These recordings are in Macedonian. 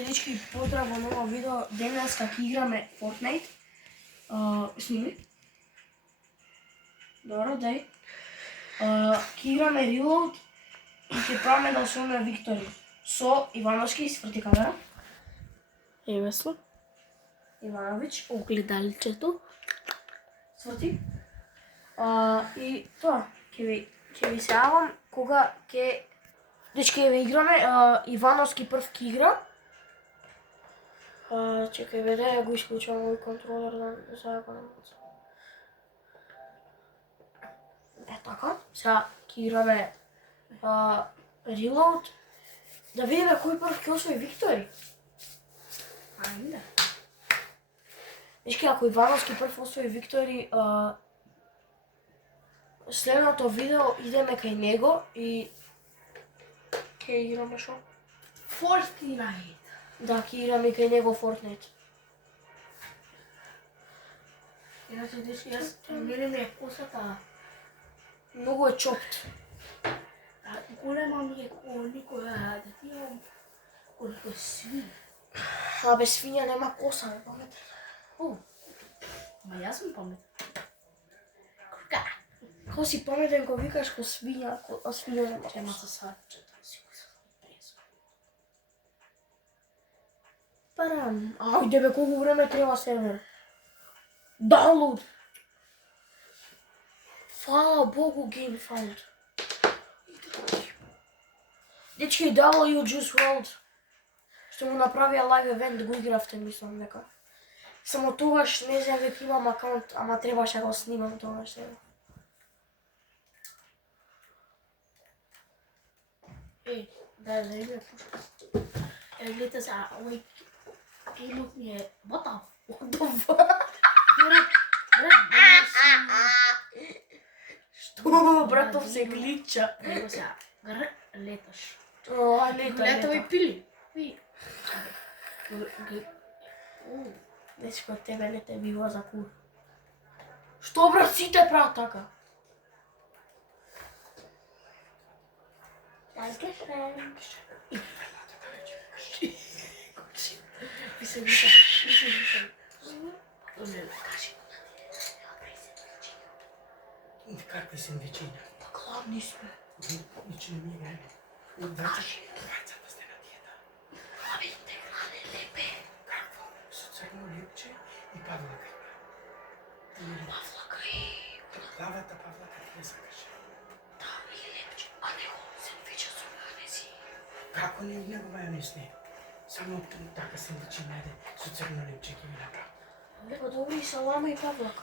Здравейте, дечки, поздрав во ново видео. Денеска ќе играме Fortnite. Сними. Добро, дај. Ќе играме Reload и ќе правиме да освоиме виктори. Со Ивановски, сврти камера. Евесло. Иванович, Огледалчето. сврти. И тоа, ќе ви се јавам кога ќе... Дечки, ќе играме, Ивановски прв ќе игра. Чекај бе, да го исклучам овој контролер да зајабам. Така, сега ќе играме Reload, да видиме кој прв ќе освои виктори. Ајде. Дечки, ако Ивановски прв освои виктори, следното видео идеме кај него и ќе играме шо? Fortnite. Да, ќе играме кај него Fortnite. Иначе, дечки, јас мене ми е косата. Многу е чопт. Голема ми е ко никоја да ти имам колко сви. Абе, свиња нема коса, бе, паметен. Ма јас сум паметен. Како си паметен кога викаш ко свиња, а свиња нема Чема коса. се сачета, си го сам презо. Парам. Ајде бе, колку време треба сервер? Download! Фала Богу, GameFound. Дечки, W Juice WRLD. Што му направија лайв евент, го игравте, мислам дека. Само тогаш не знам дека имам акаунт, ама требаше да го снимам тогаш сега. Да име пушка. Гледате сега, овој геймот ми е... What the fuck? Брат, Што, братов се глича. Него сега, леташ. Лета, Лета и пили. Дечко, тебе не те бива за кур. Што, брат, сите прават така? Ви се виша. Кажи. Какви сендвичиња? Па гладни сме. Ниче не ми е време. Двајцата сте на диета. Абе, те гладен лепе. Какво? Со црно лепче и павлака има. Павлака и... Плавата павлака ти не сакаш. Да, и лепче. А него сендвича со мајонези. Како не него мајонез не? Само така сендвичиња јаде со црно лепче ги ми направи. Лепо, добри и салама и павлака.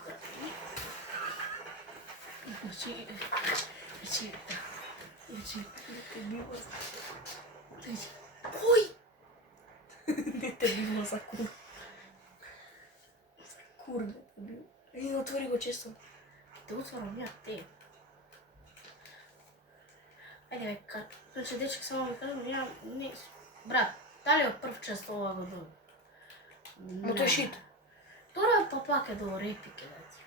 Значи, те бива за... Кој? Не те бива за кур. За кур не те бива. И отвори го често. Те отварам ја, те. Ајде бе, значи дечки само ви кажам, ја не... Брат, дали е прв чест ова го доби? Но тој шит. Тора па пак е до репике, да ти.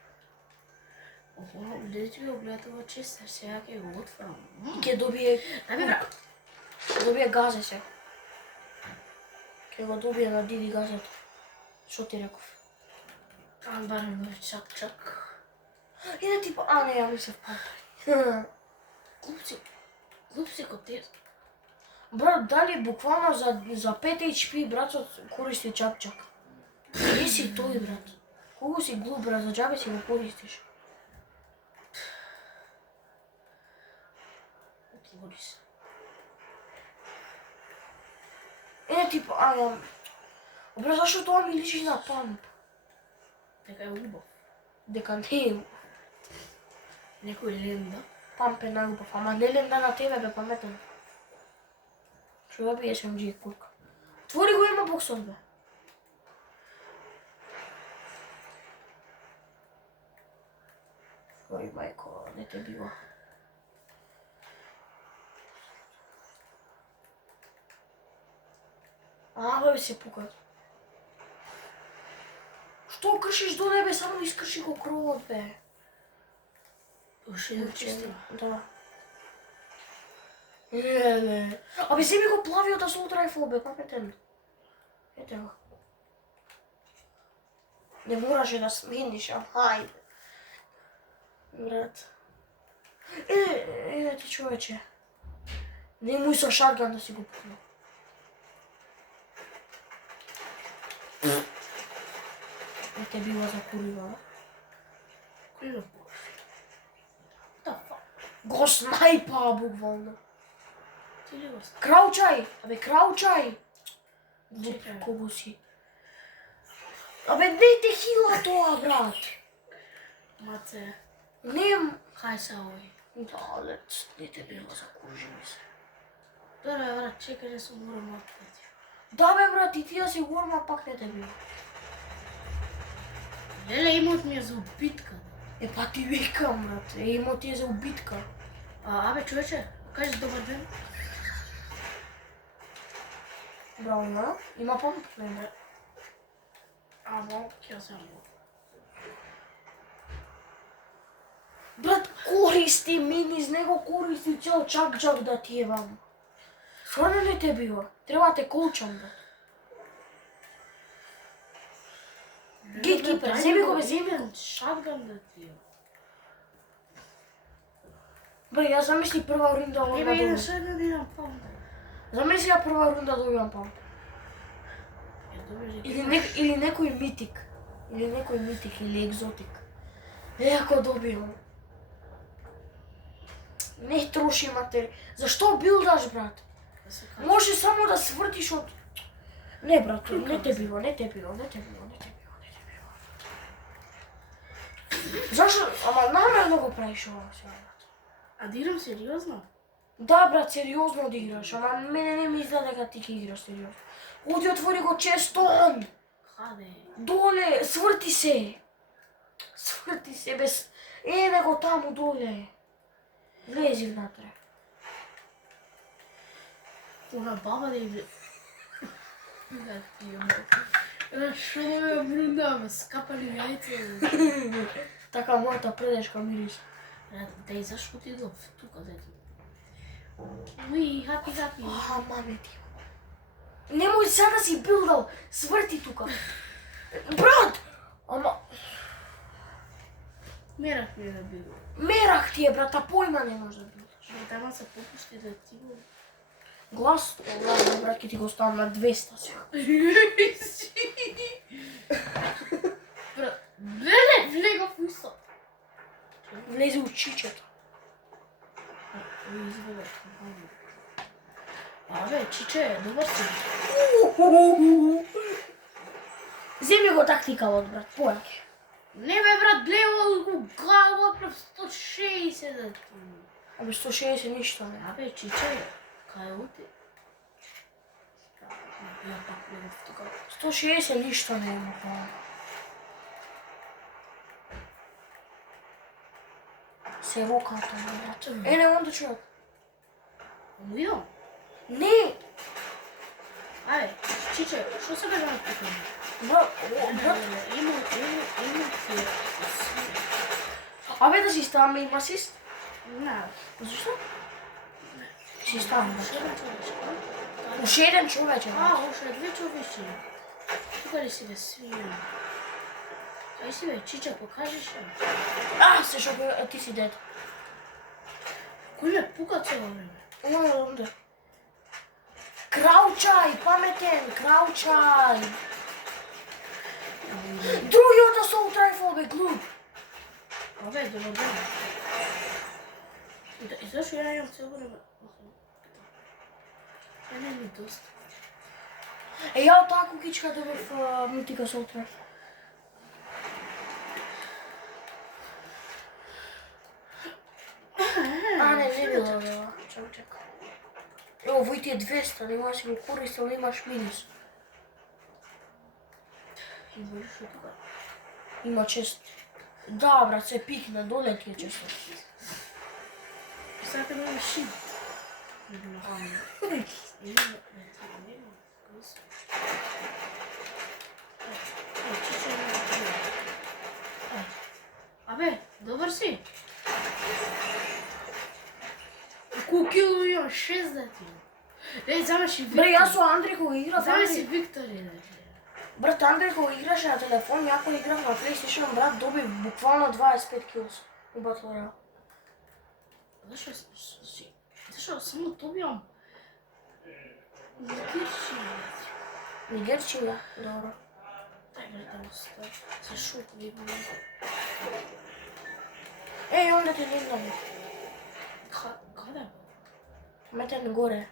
Дечки го гледате ова чест, сега ќе го отварам. Ќе добие... Да бе, брат. Ќе добие газе се. Ќе го добие на Диди газето. Шо ти реков? Барем чак. И да типа... А, не, ја ми се впампа. Глупси ко те. Брат, дали буквално за 5 HP братот користи чак-чак? Не си тој, брат. Колку си глуп, брат, за џабе си го користиш. Отвори се. Типа, ја... Брат, зашто тоа ми личи на памп? Дека е убав. Дека не е Некој ленда. памп е најубав, ама не ленда на тебе, бе, паметен. Што да би SMG курка. Твори го, има боксот, бе. Ой, мајко, не те бива. Бе, се пукат. Што кршиш до небе, само искрши го кровот, бе. Уште да чистим. Да. Абе, земи го плавиот асолт рајфл, бе, паметен. Ете го. Не мораше да смениш, а хајде. Брат. Ти човече. Немој со шатган да си го пукнал. Не те била за курива, а? Кој го пукаш? What the fuck? Го снайпа, буквално. Ти ли го ста? Краучај! Абе, краучај! Чекај. Кого си? Абе, не те хила тоа, брат! Маце, Нем... хај са овој. Да, лец, не те била за курживи се. Добре, брат, чекај да се уморам отпрети. Да бе, брат, и ти да си говорим, а пак не те била. Леле, имот ми е за убитка. Е, па ти викам, брат. Има ти е за убитка. Абе, човече, кажи добар ден. Браво, има? Има помп? Не. Ама, ќе сам. Брат, користи мини, из него користи цел чак-чак да ти ебам. Сварно не те бива. Треба те колчам, брат. Гейткипер, земи го бе, земи го. Шатган да ти е. Бре, ја замисли прва рунда Не да бе, добивам. шатган да имам памет. Замисли ја прва рунда добивам помп. Или некој митик. Или некој митик или екзотик. Ако добивам. Не троши матери. Зашто билдаш, брат? Може само да свртиш од... Не, брат, не те бива, не те бива, не те бива, не те бива, не те бива. Зашо? Ама намерно го правиш ова сега, брат. А да играм сериозно? Да, брат, сериозно да играш, ама мене не ми изгледа дека ти ќе играш сериозно. Оди отвори го честон! Хаде. Доле, сврти се! Сврти се без... него таму доле. Влези внатре. Она баба да иде. Как ти имам. Шо ме брунда, скапали јајце. Така мојата предешка мирис. Да и зашто ти идов тука да ти? Уи, хапи. Маме ти. Немој сега да си билдал, сврти тука. Брат! Ама... Мерах ми да било. Мерах ти е, брат, а појма не може да билдаш. Тама се попушти да ти го... Глас, ладно, брат, ќе ти го ставам на 200 сега. Леле, влега в уста. Влезе у чичето. Абе, чиче, добар си. Земи го тактикалот, брат, појаке. Не бе, брат, гледа го глава прав 160 да ти. Абе, 160 ништо не. Абе, чиче, кај оти? Ја пак гледав тука. 160 ништо не има, па. Се роката, брат. Не онда човек. Ујо? Не! Абе, чиче, шо се бежа тука? Брат, Има ти. абе да си ставаме им асист? Не. Зашто? Си ставаме, брат. Шеден човече. Уште еден човече, брат. Уште две човече. Тука ли си бе свијан? Кај си бе, чиче, покажи ше. Се шо ти си дед. Кој ме пука цело време? Онда. Краучај, паметен, краучај. Другиот асолт райфл, бе, глуп. Абе, добро ден. И зашо ја имам цело време? Не ми доста. Ја таа кукичка добив митика асолт райфл. Не била била. Чак. Ево, вој ти е 200, нема си го користил, немаш минус. И волиш од тука. Има чест. Да, брат, се пикна, доле ти е често. Сака да има шит. Абе, добар си. Колку кило има? 6 да ти. замеши Бре, Виктор. јас со Андри кога играв, Замеши Виктор е. брат, Андри кога играше на телефон, ја кога играв на PlayStation, брат, добив буквално 25 kills у Battle Royale. Зашо само добивам? Нигерчи. Нигерчија, добро. Дај бре да остави. Зашо добивам? Еј, онде те не знам. Каде? Метен горе.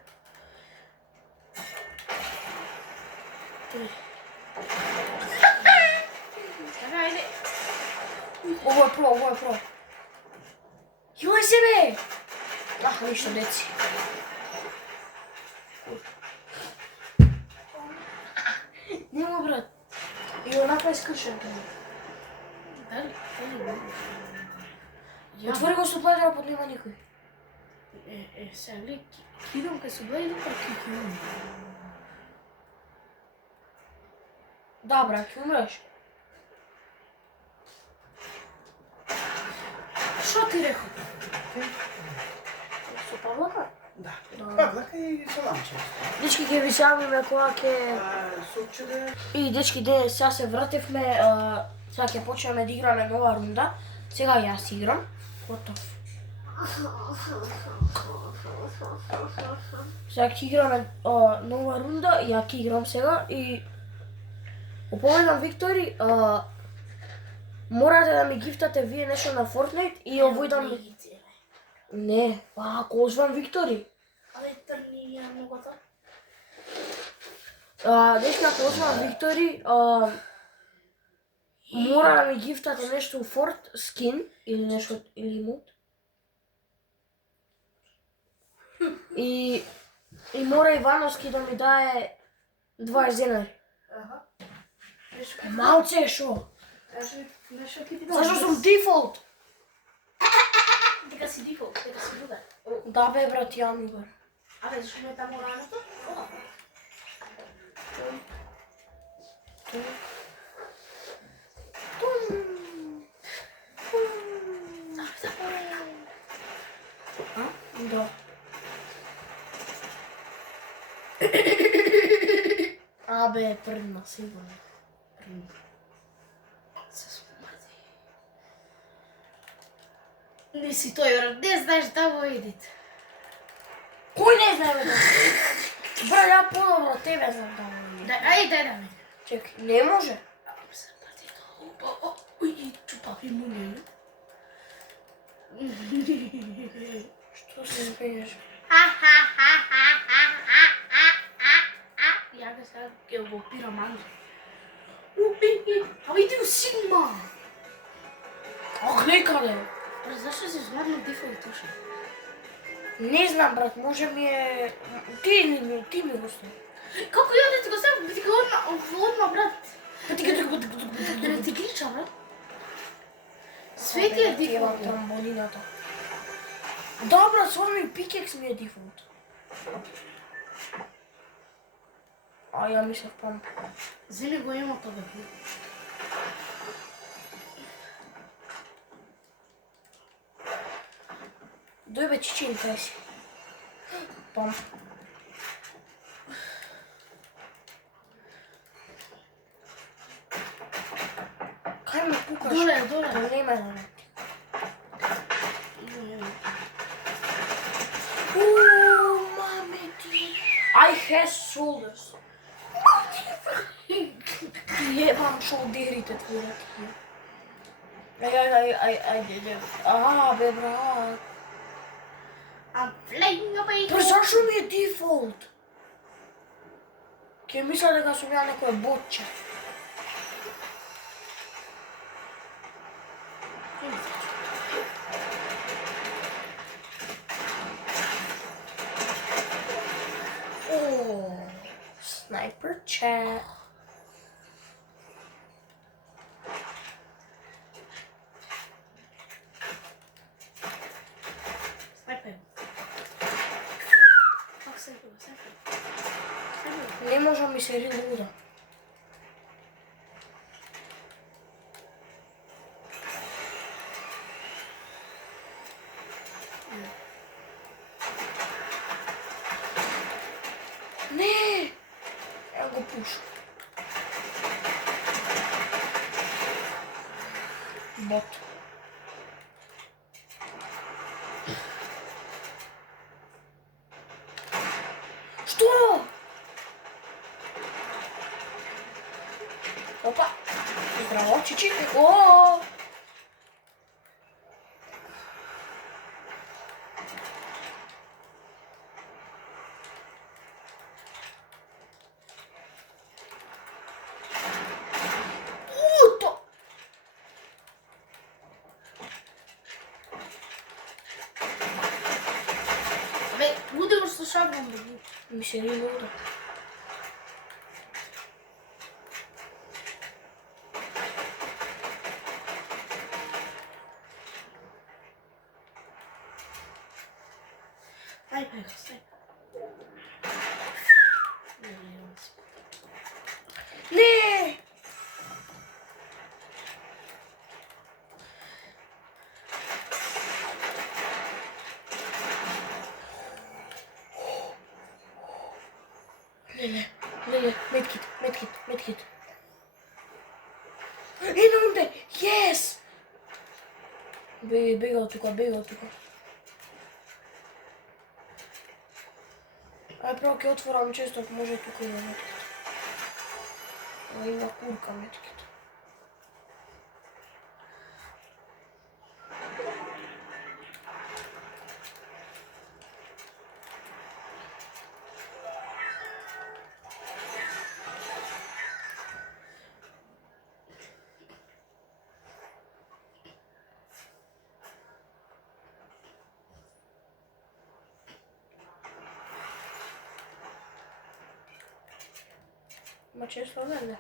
Ајде. Ово е про. Јој себе! Ништо, деци. Нема, брат. И онака е скршен тоа. Дали? Отвори го со плайдропот, нема никој. Сега гледа, кидам кај се гледа или пак кидам? Да, брат, ќе умреш. Шо ти рекол? Со павлака? Да. Павлака и со ламче. Дечки, ќе ви сјавиме кога ќе... Супче И дечки, денес сега се вратевме, сега ќе почнеме да играме нова рунда. Сега јас играм. Готов. Сега ќе играме нова рунда, ја ќе играм сега и... Упоменам Виктори, морате да ми гифтате вие нешто на Fortnite и овој да ми... Не, ако озвам Виктори. Але трни ја многото. Дечки, ако озвам Виктори, мора да ми гифтате нешто у Форт скин или нешто или емот. И мора Ивановски да ми дае 20 денари. Аха. Малце е шо? Нешто ќе ти дам. Зашто сум дефолт? Дека си дефолт, дека си друга. Да бе, брат, ја ми го. Абе, зашто ме таму раното? Да. Абе, прдна, сигурно. Се смрди. Не си тој, брат, не знаеш да го едит. Кој не знае, бе, да? Бра, ја подобро тебе знам да го. Ајде, дај да ме. Чекай, не може. Се смрди. Ој, чупа ми муне. Што се пееш? Ја га сега ќе го пирам Андрей. Абе иди у Сигма. Ах, некаде. Брат, зашто си змарнал дефолт уши? Не знам, брат, може ми е... Ти ми го стави. Како ја да ти го ставам? Би ти го одма, брат. Да Да ти глича, брат. Свети е дефолт. Трамболината. Да, брат, свар ми пикекс ми е дефолт. Ја мислев памп. Земи го има тоа, бе. Дој бе, чичин, кај си. Памп. Кај ме пукаш? Доле. Да не ме да. Маме ти. I has shoulders. Јебам шолдерите твоје. Ај. Бе, брат. I'm flying away. Па зашо ми е дефолт? Ке мисля дека сум ја некој ботче. О, снайпер чат. Снайпер. Как се тоа, снайпер? Не може ми се релуда. Бот. Што? Опа. Здраво, чичи. О! То. Абе, удариш со шаграм, бе. Ми се не луда. Ај, стај. Не! Не, медкит. Едно онде, yes! Бега од тука. Ај право ќе отворам често, ако може тука има медкит. Има курка медкит. Ма често не.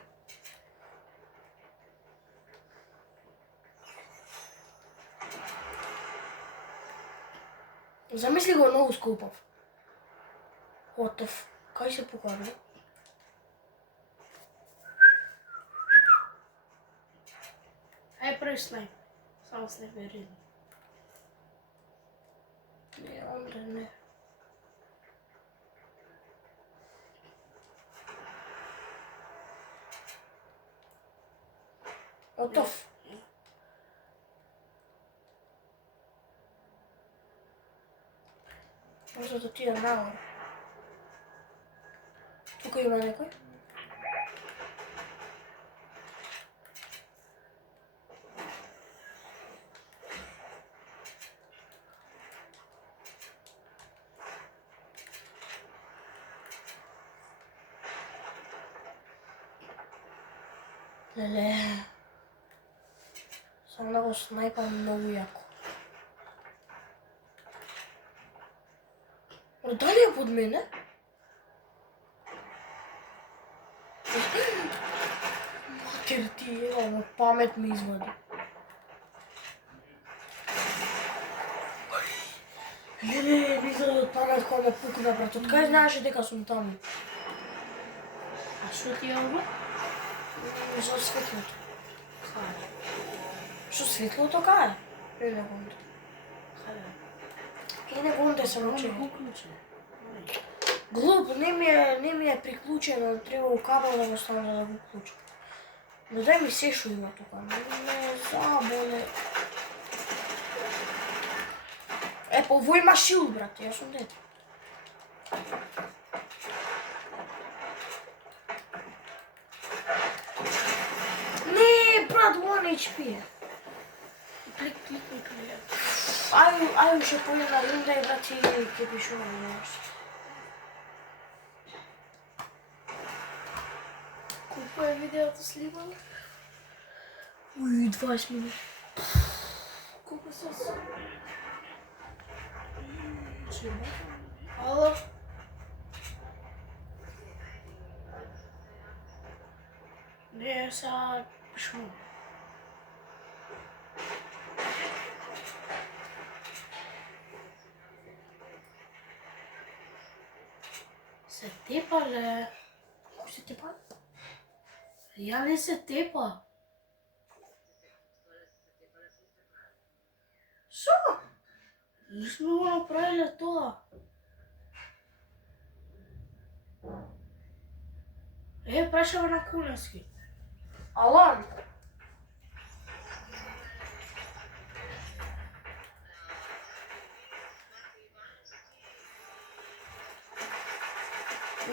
Замисли го многу скупав. Готов. Кај се покажа? Ај, прави снайп. Само снайп е редно. Не, онде не. Готов. Може да отидам нагоре. Тука има некој? Леле. Само да го снайпам многу јако. Дали е под мене? Матер ти, ево, памет ми извади. Леле, ми извади од памет која ме пукна, брат. Од кај знаеше дека сум таму? А што ти е ова? За светлото. Хајде. Што светлото кај? Не гонте. Хајде. И не гонте се Само мочи. го уклучи. Глуп, не ми е приклучено, треба у кабел да го ставам да го уклучам. Но дај ми се шо има тука, не заболе. Па овој има шилд, брат, јас сум дете. Не, брат, 1 HP е. Клик. Ају ше по една рунда и брат, и ќе пишувам нешто. Колко е видеото снимало? Уј, 20 минути. Колко се Ало? Не, сега пишувам. Се тепа, ле? Кој се тепа? Ја не се тепа. Шо? Нишме го направиле тоа. Прашава на Кунески. Алан.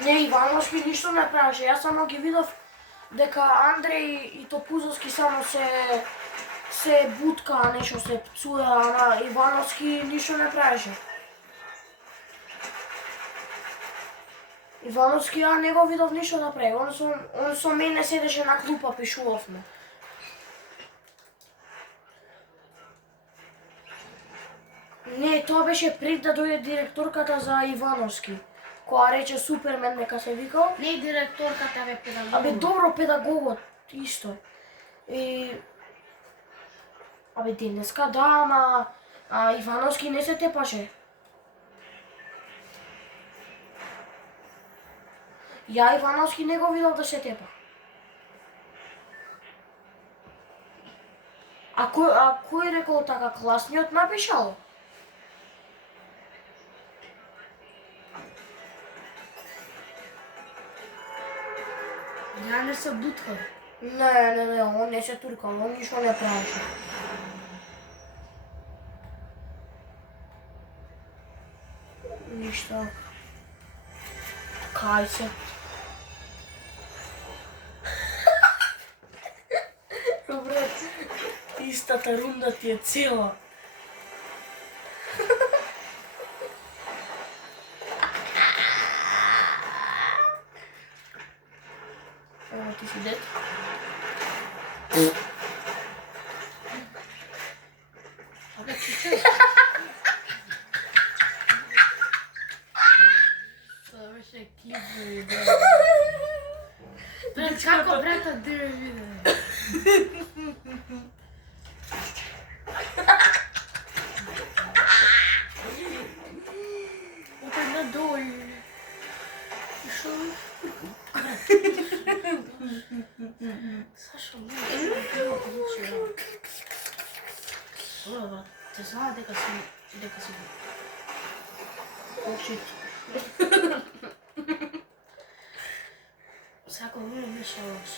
Не, Ивановски ништо не правеше. Јас само ги видов дека Андреј и Топузовски само се буткаа, нешто се пцуја, ама Ивановски ништо не правеше. Ивановски ја не го видов ништо да прави. Он со мене седеше на клупа, пишувавме. Не, тоа беше пред да дојде директорката за Ивановски, која рече Супермен нека се викал. Не директорката бе педагог. Абе добро, педагогот исто. Абе денеска да, ама Ивановски не се тепаше. Ја Ивановски не го видов да се тепа. А кој рекол така, класниот напишал? Ја не се буткав. Не, он не се туркал, он ништо не правеше. Ништо. Кај се. Добре, истата рунда ти е цела. Ево ти си дет. Абе чиче. Тоа беше клип за видео. Брат, како братот да ме виде? Опet надолу. Шо? Сашо, не знам брат, те знае дека си очит. Сако време ми шалаш.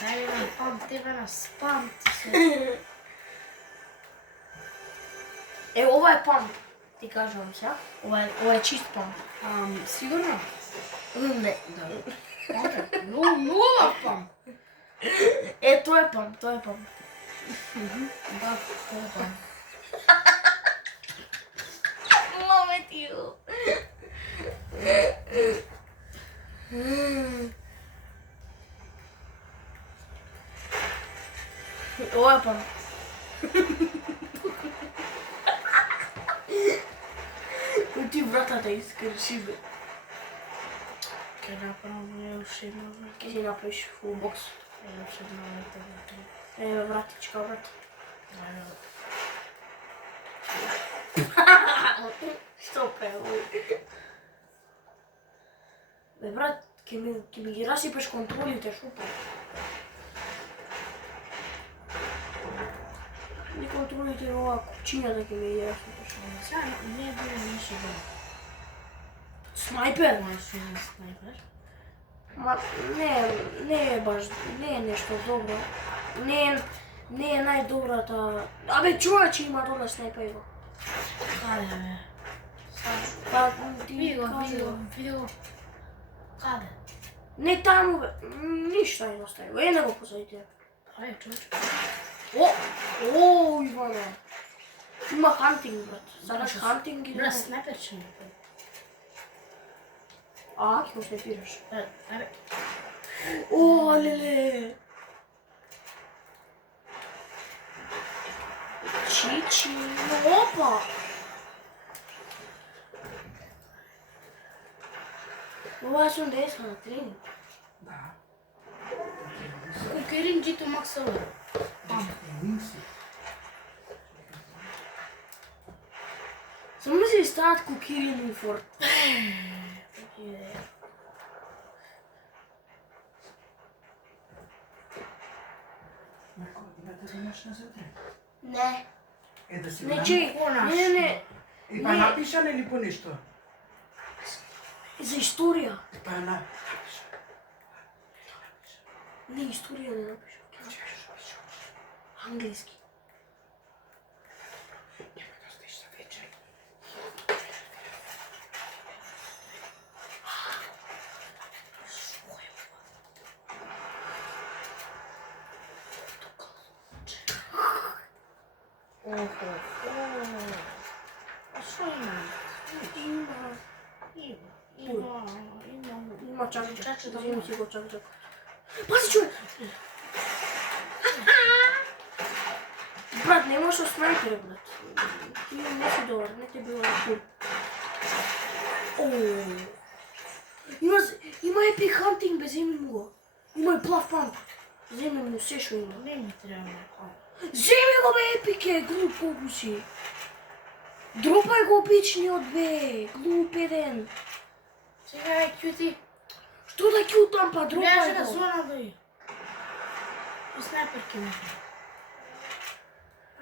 Дај на пам, тебе на спам ти се. Ова е пам, ти кажувам сега. Ова е чист пам. Сигурно? Не. Да. Нова пам. Тоа е пам, тоа е пам. Да, тоа е пам. Маме ти го. Ова е пам. Ти вратата искрши бе. Ке направам уште една врата. Ке си направиш фул бокс. Уште една врата. Еве вратичка, брат. Што прави? Бе брат, ке ми ги расипеш контролите, шо прави? Не контролите ова кучињата ке ми ги расипеш. Сега не е било ништо добро. Снайпер? Маш е снайпер. Ма не е баш, не е нешто добро. Не е најдобрата. Абе човече има доле снайпер. Каде бе? Па ти Видео. Каде? Не таму бе, ништо не остави. Е, не го позади. Ајде, човече. О, Иване. Има хантинг, брат. Садаш хантинг и Бра, снайпер че ми прави. ќе го снайпираш. Ајде. О, леле. Чичи, опа. Ова сум деска на тренинг. Да. Кукерин джито максала. Само си стават кукирин уфорт. Имате домашна задача? Не. Е да си Не, знам. чеј. Не. И па не. напишан или по нешто? За историја. Па на... Не, историја не напишам. Англиски. Нема да остиш за вечер. Охо. А што има? Има чакче. Чакче да Вземи си го чакче. Пази човек! Брат, не можеш да снайпер, брат. Ти не си добар, не те било на кур. Има епик хантинг, бе, вземи му го. Има и плав памп. Вземи му се шо има. Не ми треба. Вземи го, бе, епике, глуп колку си. Дропај го обичниот, бе, глуп еден. Сега е кјути. Што да кјутам, па Беаше дропај на го. зона, бе. И снайперки ми.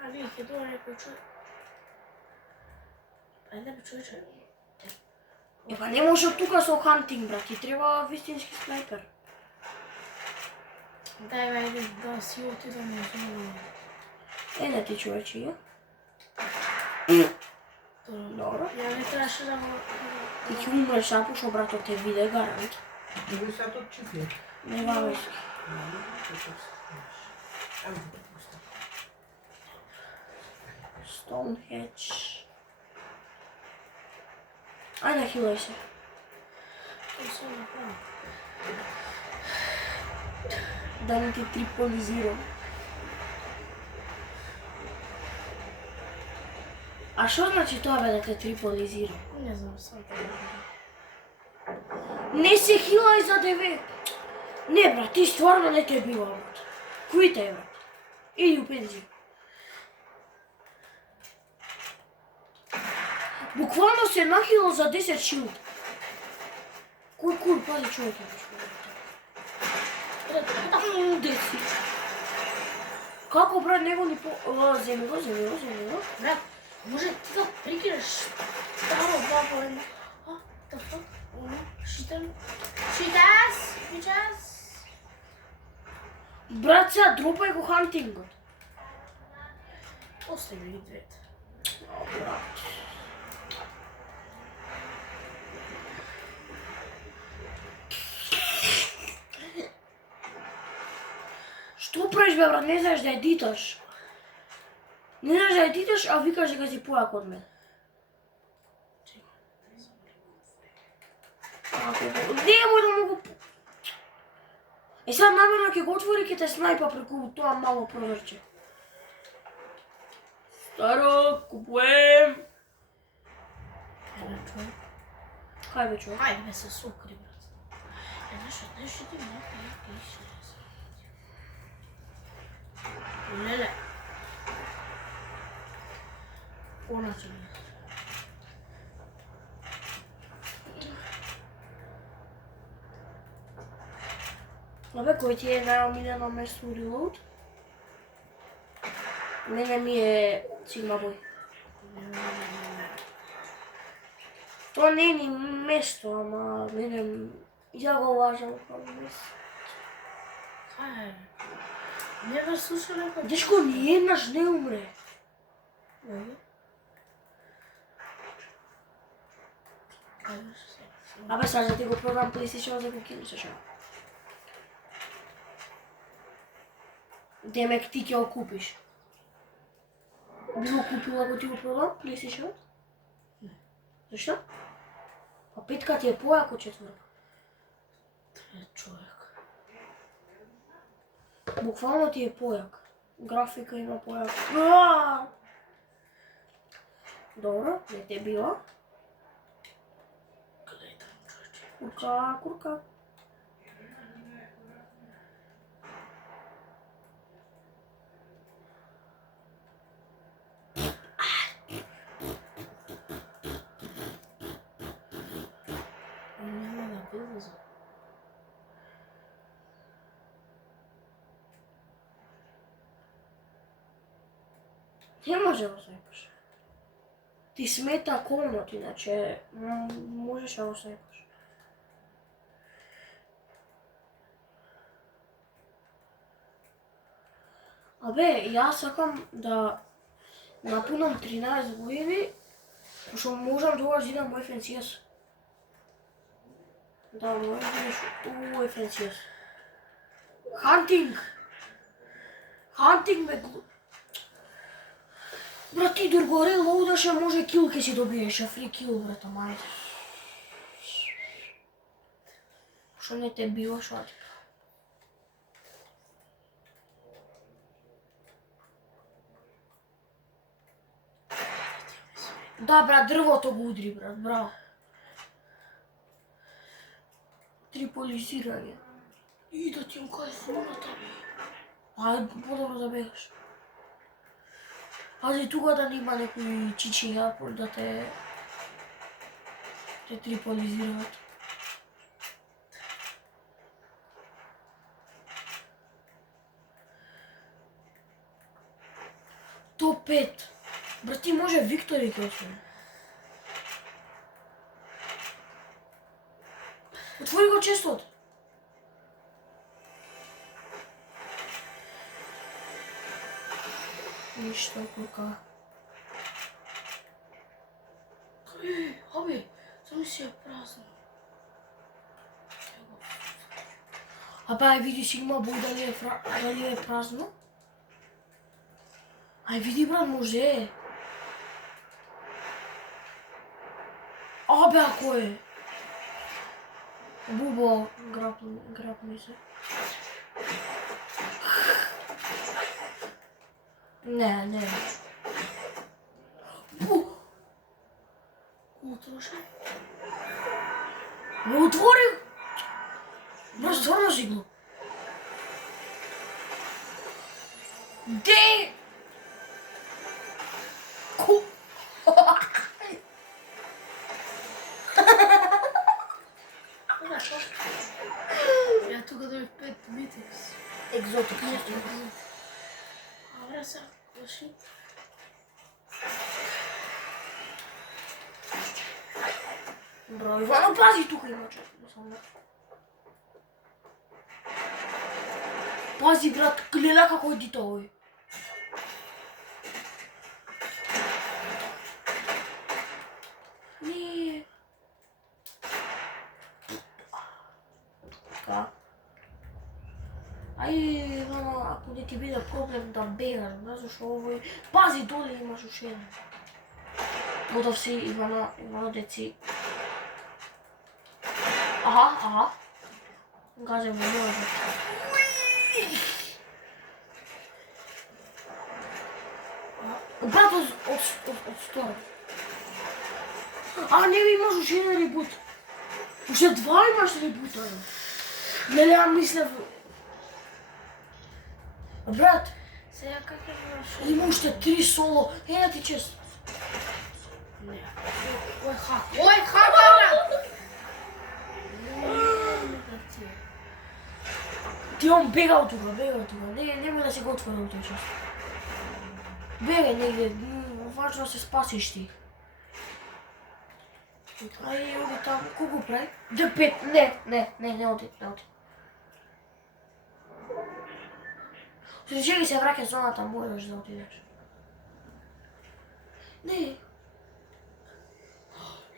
А, вие, ќе дойде некој човек. Ајде, бе, човече. Епа не може од тука со хантинг, брат, ти треба вистински снайпер. Дај, бе, ајде да си отидам на зона. Не ти човече, ја? Добро. Ја не требаше да го... Ти ќе умреш апо шо братот те виде, гарант. Него сад од чифли. Не вамеш. Stonehenge. Ајде, хилај се. Тој се направи. Да не ти триполизирам. А што значи тоа, бе, да те триполизирам? Не знам, сам те Не се хилај за деве. Не, брат, ти стварно не те бива, брат. Куите, брат. Иди у пензија. Буквално се нахилал за 10 шилд. Кој кур, пази човек. Деси. Како, брат, него ни по... Земи го. Брат, може ти да прикинеш старо два по едно. А, the fuck? Шитам. Шитас. Брат, сега дропај го хантингот. Остави ги двете. Што правиш, бе, брат? Не знаеш да едиташ. Не знаеш да едиташ, а викаш дека си појак од мен. Немој да му го... Е, сега намерно ќе го отвори, ќе те снайпа преку тоа мало прозорче. Старо, купуем. Ајде, човек. Хај бе, човек. Ајде, се сокри, брат. Знаеш ти малко јаки ише. Леле. Оначе ми. Абе, кој ти е најомилено место у Reload? Мене ми е Sigma Boy. Тоа не е ни место, ама мене... Ја го важам како место. Ајде. Не бе слуша некој. Дечко, ни еднаш не умре. Абе, сега да ти го продам PlayStation за го кинеш, шо? Демек ти ќе го купиш. Би го купила ако ти го продам PlayStation? Не. Зашто? Па петка ти е појако од четврка. Човек. Буквално ти е појак. Графика има појак. Добро, не те била. Гледам, човече. Курка. Няма да било. Не може да го снайпаш. Ти смета колнот, иначе можеш да го снайпаш. Абе, јас сакам да напунам 13 години, пошто можам тогаш да идам во FNCS. Да, можеш да идеш у FNCS. Хантинг! Хантинг, бе! Брат, ти дор го релоудаше, може кил ке си добиеше, фри кил, брат, мајде. Шо не те бива, шо ти? Да, брат, дрвото го удри, брат, браво. Триполизирање. И да ти им кај фоната. Ајде, подобро да бегаш. Пази тука да нема некои чичиња да те триполизираат. Топ 5. Брат, ти може Виктори ќе освои. Отвори го честот. Ништо, курка. Абе, само си е празно. Абе, ај види Сигма Бой дали е празно. Ај види, брат, може е. Абе, ако е. Бубо, грапни се. Не. Утроше? Го отвори! Брат, стварно си го. Де? Ку... Ја тука да 5 битекс. Екзотик. Абре се, дошли. Бро, Ивано, пази, тука има човек. Пази, брат, гледа како е дито овој. Не. Така. Ај, Ивано, ако не ти биде проблем да бегаш, бра, зашто овој... Пази, доле имаш уште еден. Готов си, Ивано, деци. Аха. Газе му може. Брат, од стора. А, не имаш уште еден ребут. Уште два имаш ребута. Нели, ја мислев... Брат, Сега како имаш? има уште 3 соло. Да ти чест. Не. Ој хак, брат! Ти он бегал тука. Немој да се го отворил тој час. Бегај негде, важно да се спасиш ти. Ај, оди таму, колку прави? Де 5, не оди. Чекај се враќа зоната, можеш да отидеш. Не.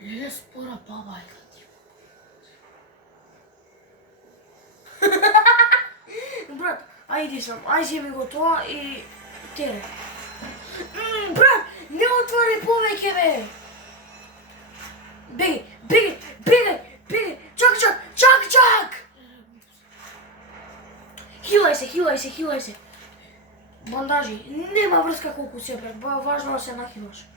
Леле спора бабајка ти. Брат, ајди сам, ај земи го тоа и тере. Брат, не отвори повеќе, бе! Бегај! Чак! Хилај се. Бандажи, нема врска колку се, брат, важно да се нахилаш.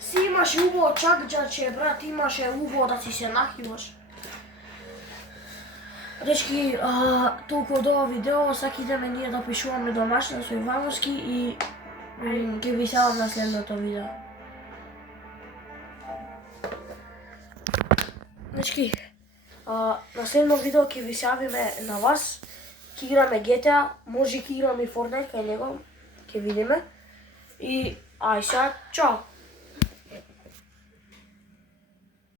Си имаше убаво чакджаче, брат, имаше убаво да си се нахилаш. Дечки, толку од ова видео, сак идеме ние да пишуваме домашно со Ивановски и ќе ви селам на следното видео. Дечки, на следно видео ќе ви се јавиме на вас, ќе играме GTA, може ќе играме и Fortnite кај него, ќе видиме. И ај сега, чао!